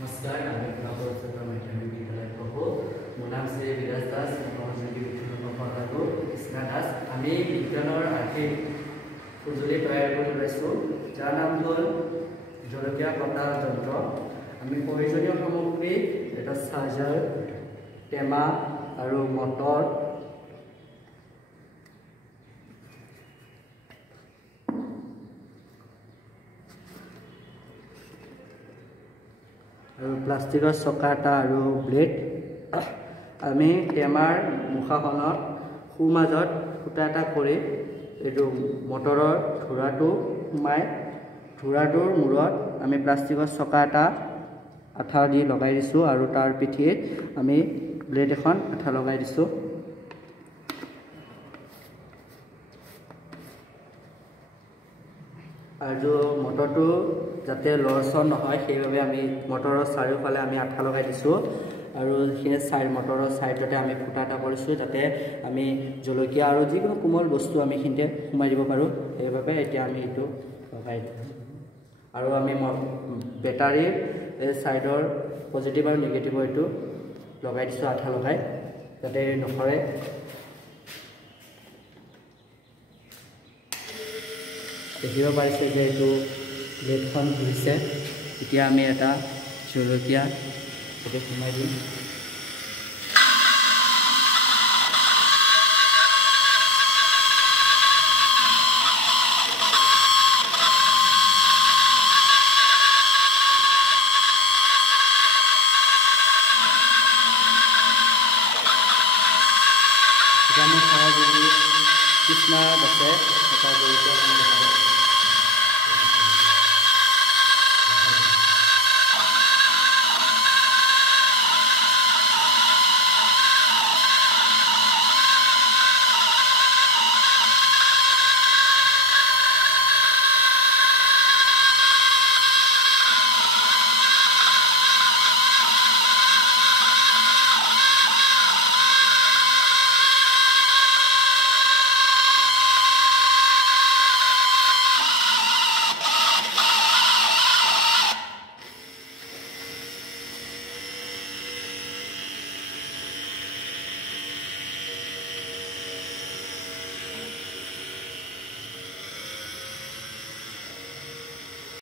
नमस्कार, আমি নগৰ চট্টগ্ৰাম মাধ্যমিক বিদ্যালয়েৰ পড়ো। মোৰ নাম শ্ৰী বিৰাজ দাস, সহযোগী সম্পাদক কৃষ্ণা দাস। আমি বিজ্ঞানৰ আৰ্থিক সঁজুলি তৈয়াৰ কৰি লৈছোঁ, যাৰ নাম হ'ল জলকীয়া কটা যন্ত্ৰ। আমি প্ৰয়োজনীয় সামগ্ৰী এটা চাৰ্জাৰ, টেমা আৰু মটৰ আৰু প্লাষ্টিকৰ চকা এটা আৰু ব্লেড। আমি টেমাৰ মুখাখনত সোঁমাজত ফুটা এটা কৰি এইটো মটৰৰ ধোঁৰাটো সোমাই ধোঁৰাটোৰ মূৰত আমি প্লাষ্টিকৰ চকা এটা আঠা দি লগাই দিছোঁ আৰু তাৰ পিঠিত আমি ব্লেড এখন আঠা লগাই দিছোঁ। আৰু মটৰটো যাতে লৰচৰ নহয় সেইবাবে আমি মটৰৰ চাৰিওফালে আমি আঠা লগাই দিছোঁ আৰু সেই মটৰৰ চাইডতে আমি ফুটা এটা কৰিছোঁ যাতে আমি জলকীয়া আৰু যিকোনো কোমল বস্তু আমি সেইখিনিতে সোমাই দিব পাৰোঁ। সেইবাবে এতিয়া আমি এইটো লগাই দিওঁ আৰু আমি বেটাৰীৰ এই চাইডৰ পজিটিভ আৰু নিগেটিভৰ এইটো লগাই দিছোঁ আঠা লগাই যাতে নসৰে। দেখিব পাৰিছে যে এইটো ব্লেডখন ঘূৰিছে। এতিয়া আমি এটা জলকীয়া তাতে সোমাই দিম। এতিয়া মোৰ সহযোগী কৃষ্ণা দাসে এটা জলকীয়া